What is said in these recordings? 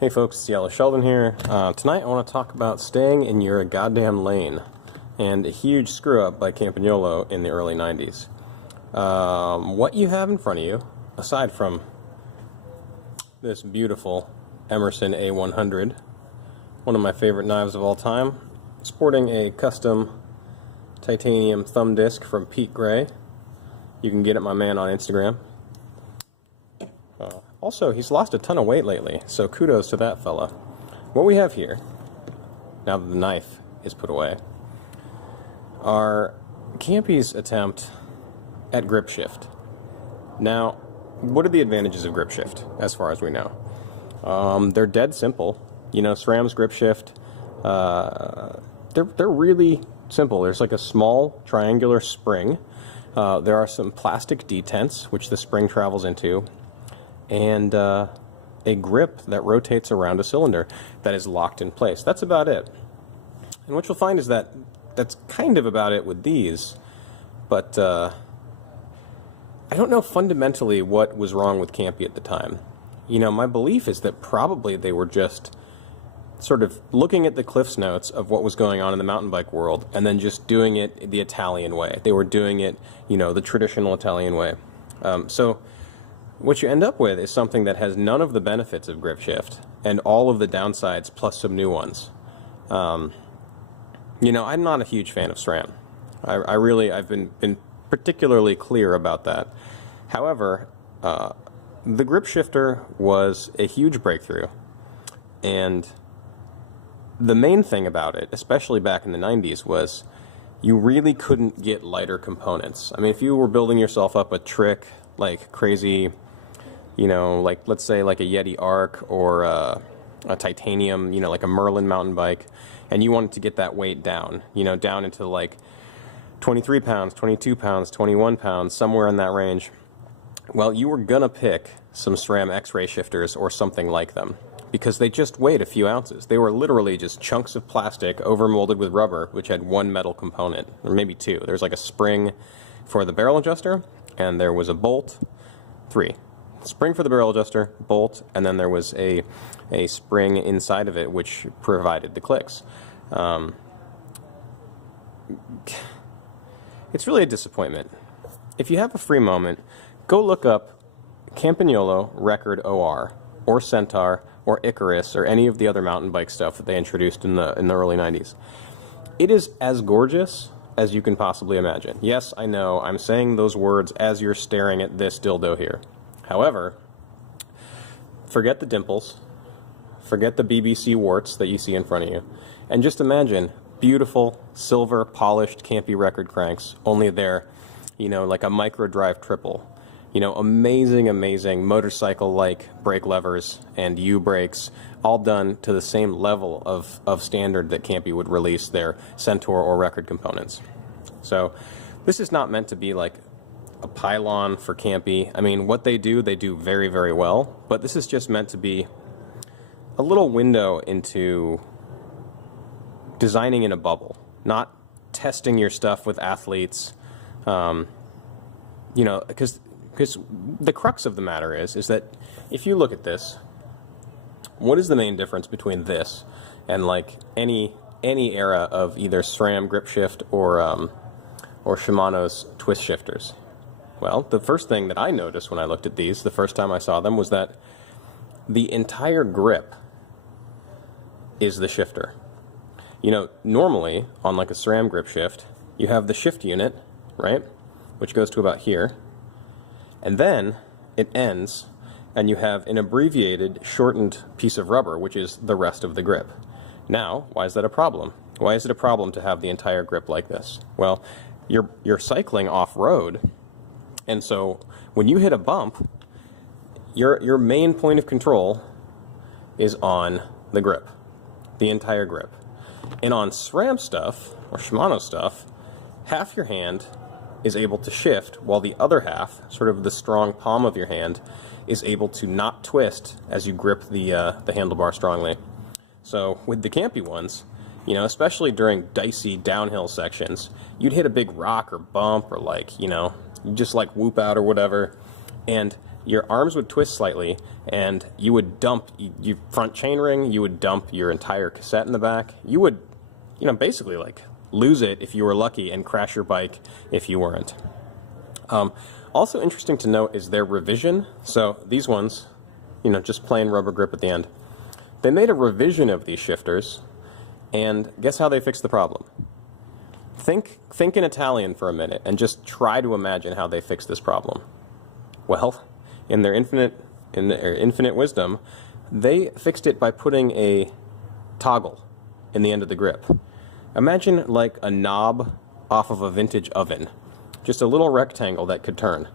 Hey folks, it's Yellow Sheldon here. Tonight I want to talk about staying in your goddamn lane and a huge screw up by Campagnolo in the early 90s. What you have in front of you, aside from this beautiful Emerson A100, one of my favorite knives of all time, sporting a custom titanium thumb disc from Pete Gray. You can get it, my man, on Instagram. Also, he's lost a ton of weight lately, so kudos to that fella. What we have here, now that the knife is put away, are Campy's attempt at grip shift. Now, what are the advantages of grip shift, as far as we know? They're dead simple. You know, SRAM's grip shift, they're really simple. There's like a small triangular spring. There are some plastic detents, which the spring travels into, and a grip that rotates around a cylinder that is locked in place. That's about it. And what you'll find is that that's kind of about it with these, but I don't know fundamentally what was wrong with Campy at the time. You know, my belief is that probably they were just sort of looking at the Cliff's Notes of what was going on in the mountain bike world and then just doing it the Italian way. They were doing it, you know, the traditional Italian way. So what you end up with is something that has none of the benefits of grip shift and all of the downsides plus some new ones. You know, I'm not a huge fan of SRAM. I've been particularly clear about that. However, the grip shifter was a huge breakthrough, and the main thing about it, especially back in the 90s, was you really couldn't get lighter components. I mean, if you were building yourself up a trick like crazy, you know, like let's say like a Yeti Arc or a titanium, you know, like a Merlin mountain bike, and you wanted to get that weight down, you know, down into like 23 pounds, 22 pounds, 21 pounds, somewhere in that range, well, you were gonna pick some SRAM X-ray shifters or something like them, because they just weighed a few ounces. They were literally just chunks of plastic overmolded with rubber, which had one metal component, or maybe two. There's like a spring for the barrel adjuster, and there was a bolt, three. Spring for the barrel adjuster, bolt, and then there was a spring inside of it which provided the clicks. It's really a disappointment. If you have a free moment, go look up Campagnolo Record OR, or Centaur, or Icarus, or any of the other mountain bike stuff that they introduced in the early 90s. It is as gorgeous as you can possibly imagine. Yes, I know, I'm saying those words as you're staring at this dildo here. However, forget the dimples, forget the BBC warts that you see in front of you, and just imagine beautiful, silver, polished, Campy record cranks, only they're, you know, like a micro drive triple. You know, amazing, amazing motorcycle-like brake levers and U-brakes, all done to the same level of standard that Campy would release their Centaur or record components. So this is not meant to be like a pylon for Campy. I mean, what they do very, very well, but this is just meant to be a little window into designing in a bubble, not testing your stuff with athletes, you know, because the crux of the matter is that if you look at this, what is the main difference between this and like any era of either SRAM grip shift or Shimano's twist shifters? Well, the first thing that I noticed when I looked at these the first time I saw them was that the entire grip is the shifter. You know, normally on like a SRAM grip shift, you have the shift unit, right, which goes to about here, and then it ends and you have an abbreviated, shortened piece of rubber, which is the rest of the grip. Now, why is that a problem? Why is it a problem to have the entire grip like this? Well, you're cycling off-road, and so when you hit a bump, your main point of control is on the grip, the entire grip. And on SRAM stuff, or Shimano stuff, half your hand is able to shift, while the other half, sort of the strong palm of your hand, is able to not twist as you grip the handlebar strongly. So with the Campy ones, you know, especially during dicey downhill sections, you'd hit a big rock or bump or like, you know, you just like whoop out or whatever, and your arms would twist slightly, and you would dump your front chainring, you would dump your entire cassette in the back. You would, basically like lose it if you were lucky and crash your bike if you weren't. Also interesting to note is their revision. So these ones, just plain rubber grip at the end. They made a revision of these shifters, and guess how they fixed the problem? Think in Italian for a minute and just try to imagine how they fixed this problem. Well, in their infinite wisdom, they fixed it by putting a toggle in the end of the grip. Imagine like a knob off of a vintage oven. Just a little rectangle that could turn.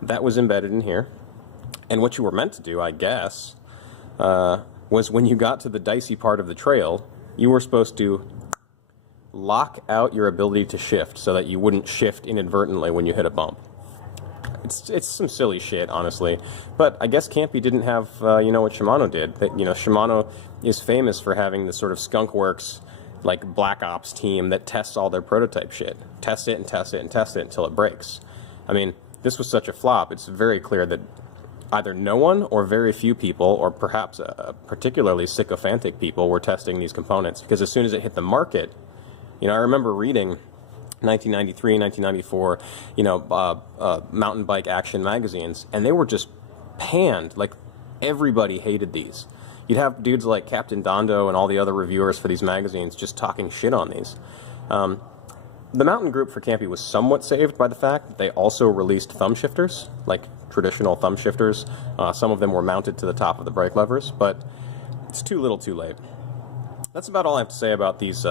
That was embedded in here. And what you were meant to do, I guess, was when you got to the dicey part of the trail, you were supposed to lock out your ability to shift so that you wouldn't shift inadvertently when you hit a bump. It's some silly shit, honestly. But I guess Campy didn't have, what Shimano did. That, Shimano is famous for having this sort of skunkworks, like Black Ops team that tests all their prototype shit. Test it and test it and test it until it breaks. I mean, this was such a flop. It's very clear that either no one or very few people, or perhaps particularly sycophantic people, were testing these components. Because as soon as it hit the market, I remember reading 1993, 1994, mountain bike action magazines, and they were just panned. Like, everybody hated these. You'd have dudes like Captain Dondo and all the other reviewers for these magazines just talking shit on these. The mountain group for Campy was somewhat saved by the fact that they also released thumb shifters, like traditional thumb shifters. Some of them were mounted to the top of the brake levers, but it's too little too late. That's about all I have to say about these,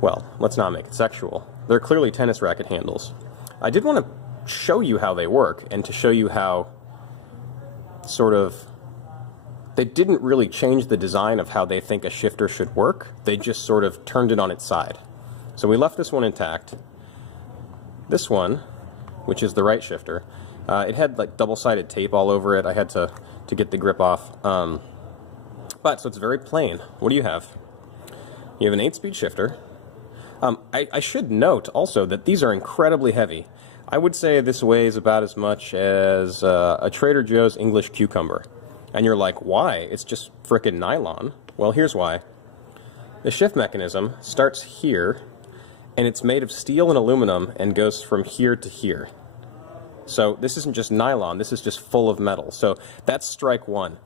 well, let's not make it sexual. They're clearly tennis racket handles. I did want to show you how they work, and to show you how they didn't really change the design of how they think a shifter should work. They just sort of turned it on its side. So we left this one intact. This one, which is the right shifter, it had like double-sided tape all over it. I had to get the grip off. So it's very plain. What do you have? You have an 8-speed shifter. I should note also that these are incredibly heavy. I would say this weighs about as much as a Trader Joe's English cucumber. And you're like, why? It's just frickin' nylon. Well, here's why. The shift mechanism starts here, and it's made of steel and aluminum and goes from here to here. So this isn't just nylon, this is just full of metal. So that's strike one.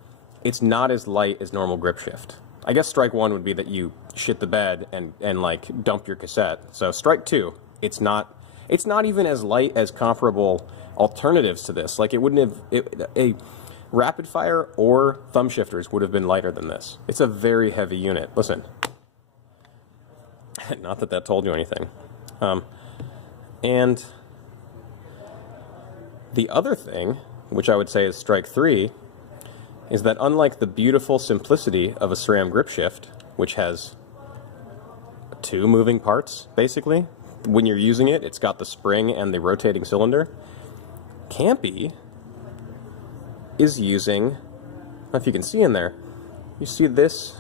It's not as light as normal grip shift. I guess strike one would be that you shit the bed and like dump your cassette. So strike two, it's not even as light as comparable alternatives to this. Like, it wouldn't have, a rapid fire or thumb shifters would have been lighter than this. It's a very heavy unit. Listen. Not that that told you anything. And the other thing, which I would say is strike three, is that unlike the beautiful simplicity of a SRAM grip shift, which has two moving parts, basically, when you're using it, it's got the spring and the rotating cylinder. Campy is using, I don't know if you can see in there, you see this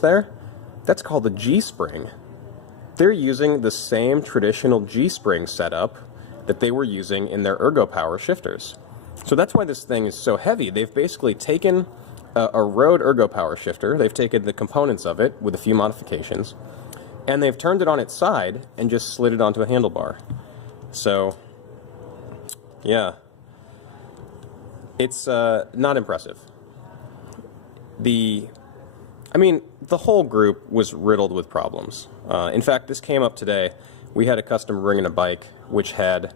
there? That's called the G-spring. They're using the same traditional G-spring setup that they were using in their Ergo Power shifters. So that's why this thing is so heavy. They've basically taken a Rode Ergo Power shifter, they've taken the components of it with a few modifications, and they've turned it on its side and just slid it onto a handlebar. So, yeah. It's not impressive. The whole group was riddled with problems. In fact, this came up today. We had a customer bringing a bike which had,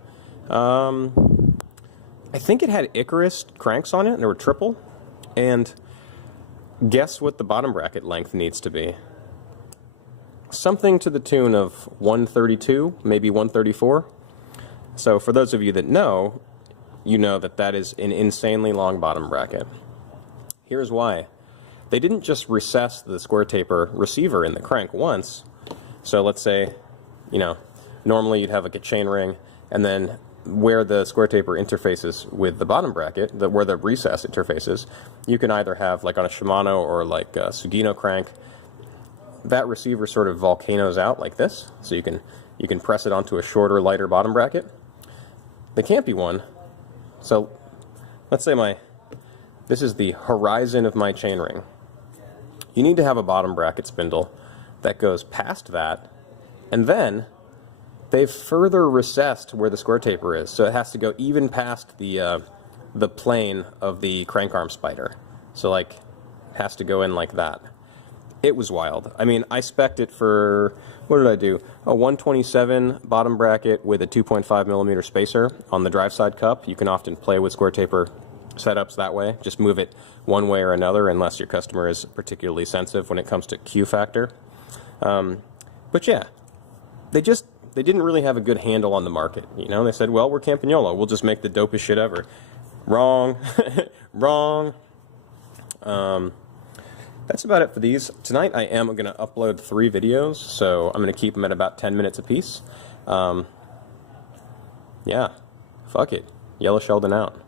I think it had Icarus cranks on it, and they were triple. And guess what the bottom bracket length needs to be? Something to the tune of 132, maybe 134. So for those of you that know, you know that that is an insanely long bottom bracket. Here's why. They didn't just recess the square taper receiver in the crank once. So let's say, normally you'd have like a chain ring, and then where the square taper interfaces with the bottom bracket, where the recess interfaces, you can either have, like on a Shimano or like a Sugino crank, that receiver sort of volcanoes out like this, so you can press it onto a shorter, lighter bottom bracket. The Campy one, so let's say this is the horizon of my chainring. You need to have a bottom bracket spindle that goes past that, and then they've further recessed where the square taper is, so it has to go even past the plane of the crank arm spider. So like, it has to go in like that. It was wild. I mean, I spec'd it for, what did I do? A 127 bottom bracket with a 2.5 millimeter spacer on the drive side cup. You can often play with square taper setups that way. Just move it one way or another unless your customer is particularly sensitive when it comes to Q factor. But yeah, they didn't really have a good handle on the market. You know, they said, well, we're Campagnolo. We'll just make the dopest shit ever. Wrong. Wrong. That's about it for these. Tonight I am going to upload 3 videos, so I'm going to keep them at about 10 minutes apiece. Yeah, fuck it. Yellow Sheldon out.